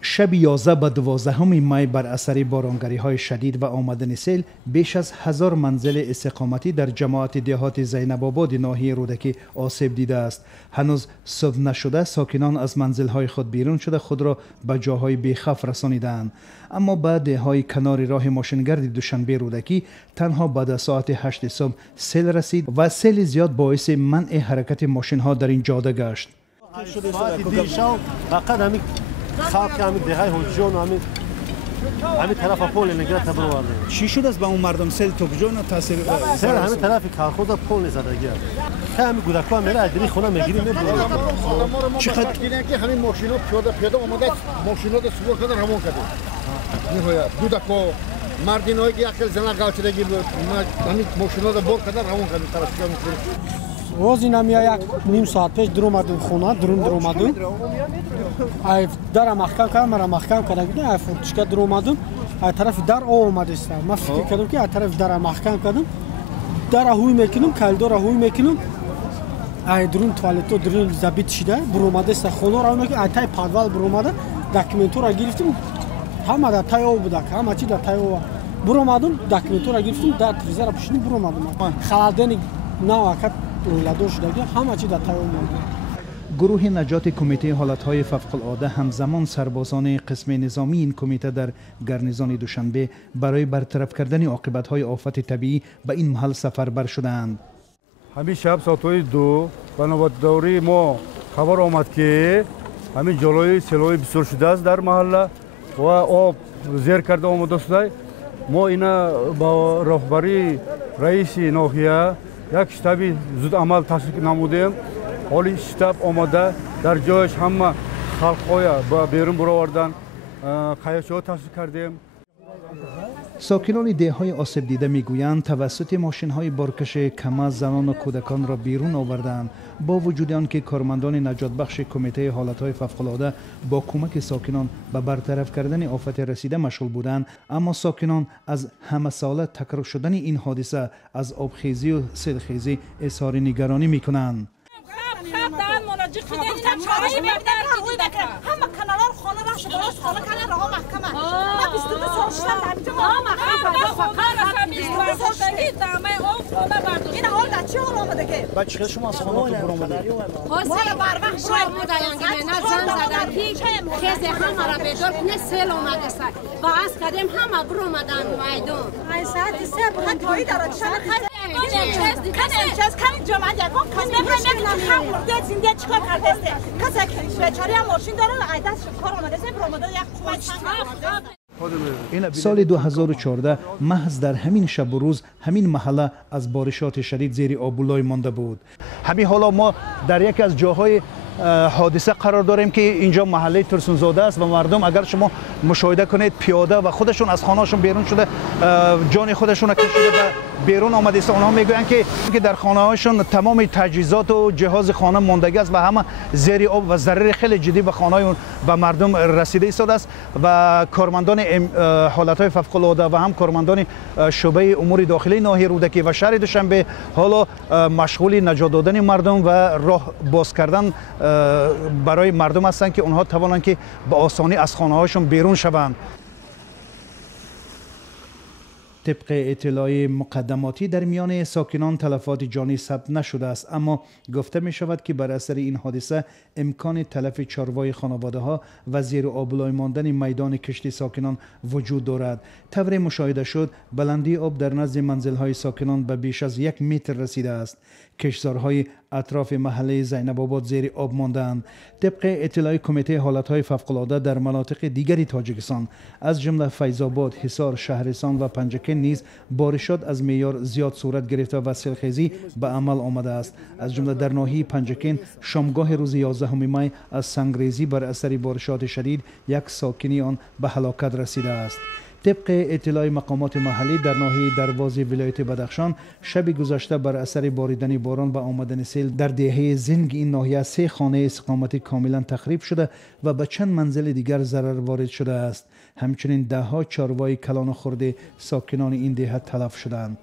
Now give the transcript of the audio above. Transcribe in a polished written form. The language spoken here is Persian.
شب 11 به 12 می بر اثر بارانگری های شدید و آمدن سیل بیش از 1000 منزل استقامتی در جماعت دهات زینب آباد ناحیه رودکی آسیب دیده است. هنوز صبح نشده ساکنان از منزل های خود بیرون شده خود را به جاهای بیخوف رسانیدند. اما به دههای کنار راه ماشینگرد دوشنبه رودکی تنها بعد از ساعت 8 صبح سیل رسید و سیل زیاد باعث منع حرکت ماشین ها در این جاده گشت. خاک همین دههای حجون و همین طرف پول نگرد تبرو چی شد از با اون مردم سیل توکجون تاثیر سیل همین طرف کارخود پول زدگی همین گودکا میره ادری خونه میگیریم چقدر که همین ماشینا پیاده اومده ماشینا رو سوار کردن همون کرده نهایت گودکا مردینایی که عقل زنا گالچدگی همین ماشینا رو بار کردن همون کرده طرف روز اینا میاد نیم ساعت پیش درو اومدم خونه درون اومدم ای در محکم کردم مرا محکم کردم نه فروشگاه درو اومدم ای طرف در اومده است من فکر کردم که ای طرف در محکم کردم در هوی میکنم کلدار هوی میکنم ای درون توالت درون زبیت شده برو اومده است خونه را میگه ای تای پادوال برو اومده داکیومنت را گرفتم همه در تای او بود همه چی در تای او برو اومدم داکیومنت را گرفتم در تریزر پشنی برو اومدم خالدن نه وقت گروه نجات کمیته حالتهای فوق‌العاده همزمان سربازان قسم نظامی این کمیته در گرنیزان دوشنبه برای برطرف کردن عاقبت‌های آفت طبیعی به این محل سفربر شدند. همین شب ساعت 2 بنابراین ما خبر آمد که همین جلوی سیل‌های بسیار شده است در محله و آب زیر کرده آمده است. ما اینا با رهبری رئیس ناحیه یک شتابی زود عمل تشکیل نمودیم. حالی شتاب آمده در جایش همه خلق‌های با بیرون برآوردن خیاشات تشکیل کردیم. ساکنان دههای آسیب دیده میگویند توسط ماشین‌های بارکش کمر زنان و کودکان را بیرون آوردند. با وجود آنکه کارمندان نجات بخش کمیته حالتهای فوق‌العاده با کمک ساکنان به برطرف کردن آفت رسیده مشغول بودند، اما ساکنان از همه ساله تکرار شدن این حادثه از آبخیزی و سیلخیزی اظهار نگرانی میکنند. بچه شما از خانه تو برام بده حسین بر وقت شاید مدایان گیره زن زدن که خیز همه را بیدار کنه سیل اومده است و از کدیم همه برو اومدن میدون ای ساعت سه بخواد تویی دارد شما کنید جمعه یکم کسی نمیشه هم مرده زنده چیکار کرده است کسی که بیچاره هم ماشین داره و دست کار اومده است برو اومده یک سال 2014 محض در همین شب و روز همین محله از بارشات شدید زیر آبولای مانده بود. همین حالا ما در یکی از جاهای حادثه قرار داریم که اینجا محله ترسونزاده است و مردم اگر شما مشاهده کنید پیاده و خودشون از خانه‌شون بیرون شده جان خودشون کشیده و بیرون آمده است. اونها میگویند که در خانه‌هاشون تمام تجهیزات و جهاز خانه ماندگی است و همه زیر آب و ضرر خیلی جدی به خانه‌های و مردم رسیده ایستاده است و کارمندان حالت‌های فوق‌العاده و هم کارمندان شعبه امور داخلی ناحیه رودکی و شهر دوشنبه حالا مشغول نجات دادن مردم و راه باز کردن برای مردم هستند که اونها توانند که به آسانی از خانه‌هاشون بیرون شوند. طبق اطلاع مقدماتی در میان ساکنان تلفات جانی ثبت نشده است، اما گفته می شود که بر اثر این حادثه امکان تلف چاروای خانواده ها و زیر آبولای ماندن میدان کشتی ساکنان وجود دارد. طور مشاهده شد بلندی آب در نزد منزل های ساکنان به بیش از 1 متر رسیده است. کشتزارهای اطراف محله زینب آباد زیر آب ماندند. طبق اطلاع کمیته حالتهای فوق‌العاده در مناطق دیگری تاجیکستان از جمله فیض آباد، حصار، شهرستان و پنجکن نیز بارشات از معیار زیاد صورت گرفته و سیلخیزی به عمل آمده است. از جمله در ناحیه پنجکن شامگاه روز 11 می از سنگریزی بر اثر بارشات شدید یک ساکنی آن به هلاکت رسیده است. طبق اطلاع مقامات محلی در ناحیه دروازه ولایت بدخشان شب گذشته بر اثر باریدن باران و آمدن سیل در دهه زنگ این ناحیه 3 خانه استقامتی کاملا تخریب شده و به چند منزل دیگر ضرر وارد شده است. همچنین 10 چاروای کلان خورده ساکنان این دهه تلف شدند.